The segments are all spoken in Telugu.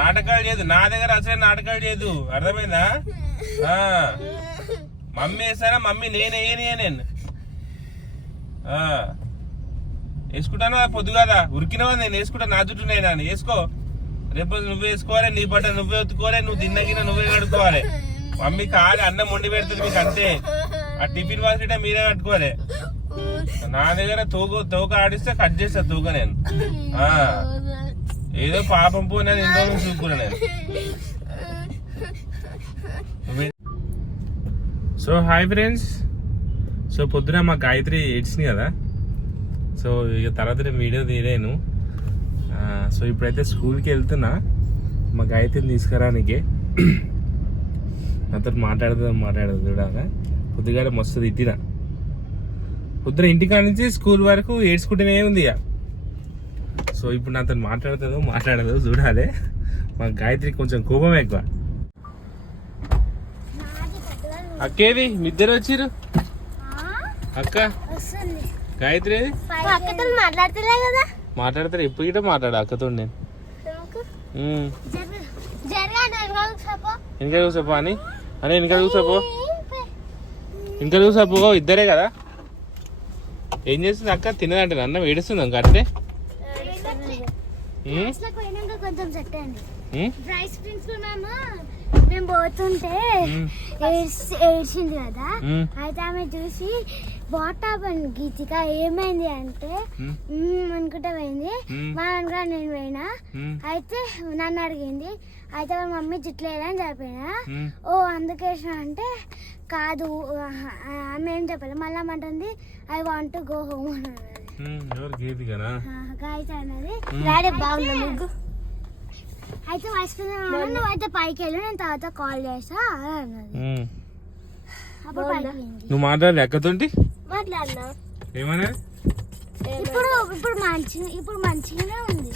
నాటకాలు చేయదు, నా దగ్గర అసలే నాటకాలు చేయదు, అర్థమైందా? మమ్మీ వేస్తానా? మమ్మీ నేను వేసుకుంటాను పొద్దు కదా, ఉరికినవా నేను వేసుకుంటా, నా జుట్టు నేనా వేసుకో, రేపు నువ్వే వేసుకోవాలి, నీ బట్ట నువ్వే ఉత్తుకోవాలి, నువ్వు తిన్నగిన నువ్వే కడుక్కోవాలి. మమ్మీ కాదు అన్నం వండి పెడుతుంది మీకు అంతే, ఆ టిఫిన్ బాస్కెట్ మీరే కట్టుకోవాలి. నా దగ్గర తోక ఆడిస్తే కట్ చేస్తా తోక నేను. ఏదో పాపం పోయినది ఎన్నో రోజులు చూపుకున్నా నేను. సో హాయ్ ఫ్రెండ్స్, సో పొద్దున మా గాయత్రి ఏడ్చింది కదా, సో ఇక తర్వాత నేను వీడియో తీయలేను. సో ఇప్పుడైతే స్కూల్కి వెళ్తున్నా మా గాయత్రిని తీసుకురానికి. నాతో మాట్లాడదు చూడాగా. పొద్దుగానే మస్తు తిట్టిన, పొద్దున ఇంటికాడ నుంచి స్కూల్ వరకు ఏడ్చుకుంటూనే ఉంది ఇక. సో ఇప్పుడు నాతో మాట్లాడదు చూడాలి. మా గాయత్రికి కొంచెం కోపం ఎక్కువ. అక్కేది మీ ఇద్దరు వచ్చిర్రు? అక్క గాయత్రి మాట్లాడతారు ఎప్పుడు గిట్ట మాట్లాడు అక్కతో. నేను వెనక చూసాపో అని వెనక చూసాపో ఇద్దరే కదా. ఏం చేస్తుంది అక్క? తినదంటే అన్నం ఏడుస్తుంది అంక అంటే. మేము పోతుంటే ఏడ్చింది కదా, అయితే ఆమె చూసి వాటర్ గీతిక ఏమైంది అంటే అనుకుంటా పోయింది. మా అనుగా నేను పోయినా, అయితే నన్ను అడిగింది, అయితే వాళ్ళ మమ్మీ జుట్లు వేయాలని చెప్పినా. ఓ అందుకేసిన అంటే కాదు ఆమె ఏం చెప్పాలి, మళ్ళీ అంటుంది I want to go home అన్నది. గాయత్రి అన్నది డాడీ బాగుంది ముగ్గు. అయితే నువ్వు అయితే పైకి వెళ్ళి నేను తర్వాత కాల్ చేస్తా అన్నది. అప్పుడు పైకి నువ్వు మాట్లాడలే అక్కతోటి? మాట్లాడినా. ఏమన్నా ఇప్పుడు మంచిగానే ఉంది.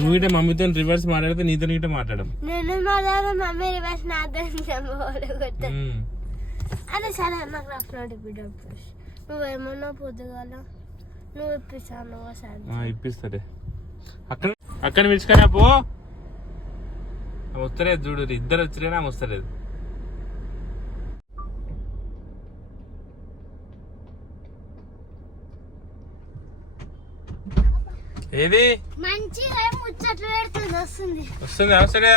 నువ్వు ఇట మమ్మీతో రివర్స్ మాట్లాడితే నీతో ఇట మాట్లాడడం. నేను మాట్లాడ మమ్మీ రివర్స్ నాతో అదే సరే నాకు రఫ్ నోట్ ఇప్పించు. నువ్వేమన్నా పొద్దుగాల నువ్వు ఇప్పిస్తాను ఇప్పిస్తాడే. అక్కడ పిలుచుకొని పో. వస్తలేదు చూడు, ఇద్దరు వచ్చినా వస్తలేదు. ఏది మంచిగా ముచ్చట్లు పెడుతుంది. వస్తుంది అవసరే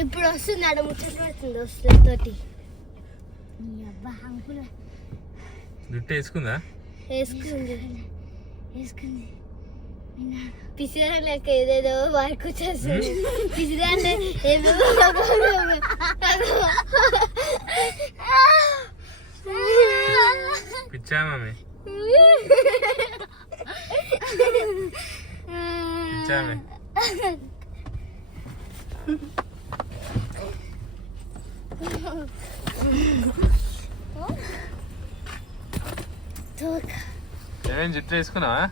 ఇప్పుడు వస్తుంది ఆడ ముచ్చట్లు పెడుతుంది వస్తువులతోటి. జుట్టు వేసుకుందా? వేసుకుంది పిసిరా లెక్క ఏదేదో వర్క్ చేస్తుంది. పిసిరా అంటే పిచ్చా మమ్మీ పిచ్చామే. ఏమేం జుట్టు వేసుకున్నావా?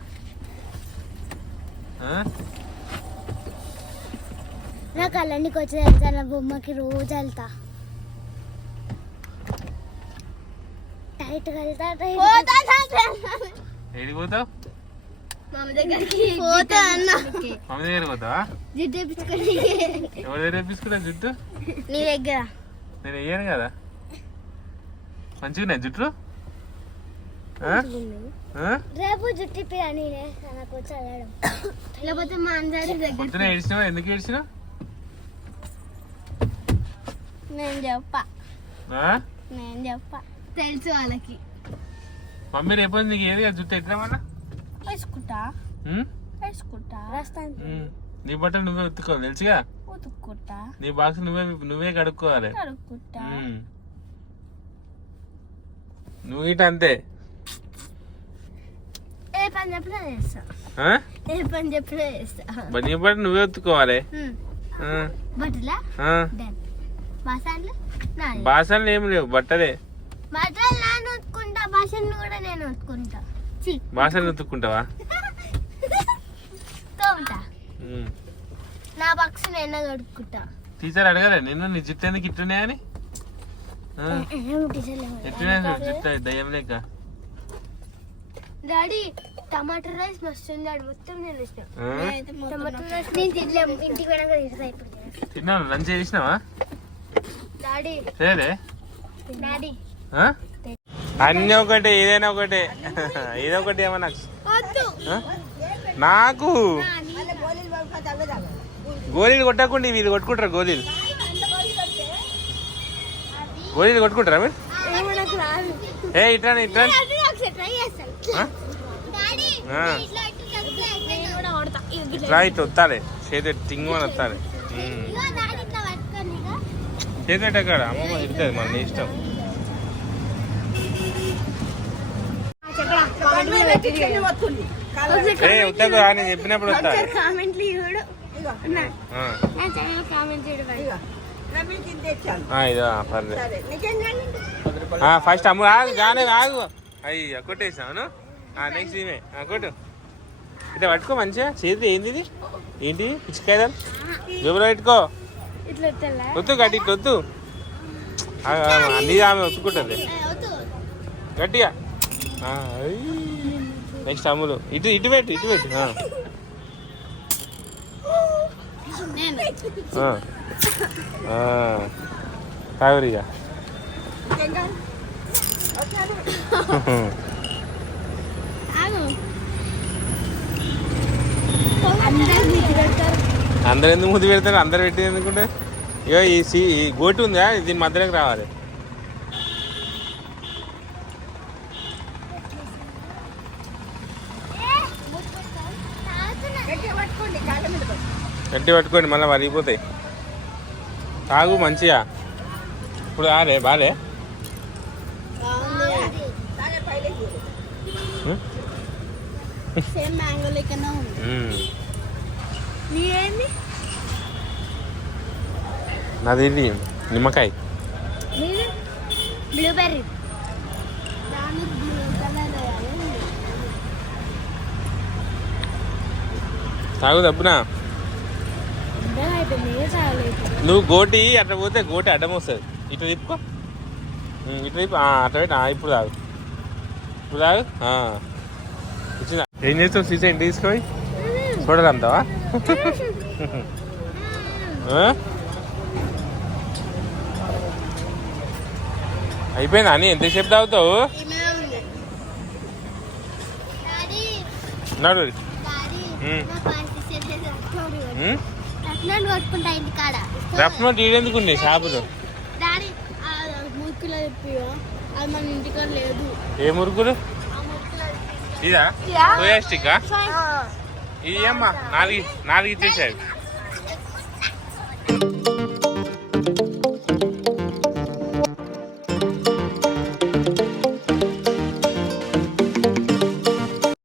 నాకు అల్లనికి వచ్చి వెళ్తా, నా బొమ్మకి రోజు వెళ్తా, టైట్ గా వెళ్తా. ఏడికి పోతావు? మమ్మీ దగ్గరికి పోతా అన్న. మమ్మీ దగ్గర పోతావా? జుట్టు వేపించుకొని. ఎవరి దగ్గర వేపించుకున్నా జుట్టు? నీ దగ్గర. నేను వేయను కదా. మంచిగా జుట్టు రేపు జుట్టు ఇప్పిరా నేనే నాకు వచ్చి వెళ్ళడం. లేకపోతే మా అందరి దగ్గర ఏడ్చినావా? ఎందుకు ఏడ్చినావు? నేను చెప్ప తెలుసు వాళ్ళకి. మమ్మీ రేపు నీకు ఏది జుట్టు ఎట్లా వేసుకుంటా నీ బట్టలు నువ్వే ఉతుక్కోవాలి తెలుసుగా. నీ బాక్స్ నువ్వే కడుక్కోవాలి. నువ్వు ఇట అంతే. ఏ పని చెప్పినా చేస్తా. నీ బట్ట నువ్వే ఉతుక్కోవాలి. బట్టలా బాసన్లు ఏమి లేవు, బట్టలే. బట్టలు నేను ఉతుక్కుంటా, బాసన్లు కూడా నేను ఉతుక్కుంటా. బాసన్లు ఉతుక్కుంటావా? నా బాక్స్ నేను కడుక్కుంటా. టీచర్ అడగలే నిన్ను నీ జుట్టు ఎందుకు ఇట్టున్నాయని? ఎట్లా జుట్టు దయ్యం లేక డాడీ టమాటా రైస్ మస్తు ఉంది డాడీ మొత్తం నేను ఇష్టం టమాటా రైస్ నేను తినలేము ఇంటికి వెళ్ళాక తింటా ఇప్పుడు తిన్నావు లంచ్ చేసినావా డాడీ సరే డాడీ అన్నీ ఒకటే ఏదైనా ఒకటే ఏదో ఒకటి ఏమన్నా నాకు గోళీలు కొట్టకుండా వీళ్ళు కొట్టుకుంటారా గోళీలు కొట్టుకుంటారా మీరు ఏ ఇట్లా ఇట్లా ఇట్లా ఇట్లా వస్తాలే చేతి టింగు అని వస్తాలే చేతి పెట్టక్కడ అమ్మ ఇస్తుంది మన ఇష్టం ఏ ఉత్తకు నేను చెప్పినప్పుడు వస్తా ఇదో పర్లేదు ఫస్ట్ అమ్ము ఆగు జానే ఆగు అయ్యా కొట్టేసాను నెక్స్ట్ ఈమె కొట్టు ఇట్లా పట్టుకో మంచిగా చేతి ఏంది ఇది ఏంటి పిచ్చికాయదాలు జబ్బులో పెట్టుకో వద్దు గట్టి ఇట్లా వద్దు అన్నీ ఆమె ఒత్తుకుంటుంది గట్టిగా నెక్స్ట్ అమ్ములు ఇటు ఇటు పెట్టు కావరిగా అందరు ఎందుకు ముద్దు పెడతారు అందరు పెట్టింది ఎందుకుంటే ఇగో ఈ గోటు ఉందా దీని మధ్యలోకి రావాలి గట్టి పట్టుకోండి మళ్ళీ వరిగిపోతాయి తాగు మంచిగా ఇప్పుడు ఆరే బాలే నాది నిమ్మకాయ బ్లూబెర్రీ తాగు దప్పునా నువ్వు గోటి అట్లా పోతే గోటి అడ్డం వస్తుంది ఇట్లా తిప్పుకో ఇట్లా తిప్పు అట్లా పెట్టి ఇప్పుడు తాగు ఇచ్చిందా ఏం చేస్తావు సీసా ఇంటి తీసుకొని చూడగలుగుతావా అయిపోయిందా అని ఎంతసేపు తాగుతావు నడు రఫ్ నోట్ ఈడెందుకుండే షాపులో ఏ మురుకులు ఇదా సోయా స్టిక్కా ఇవి అమ్మా 4 ఇచ్చేసాయి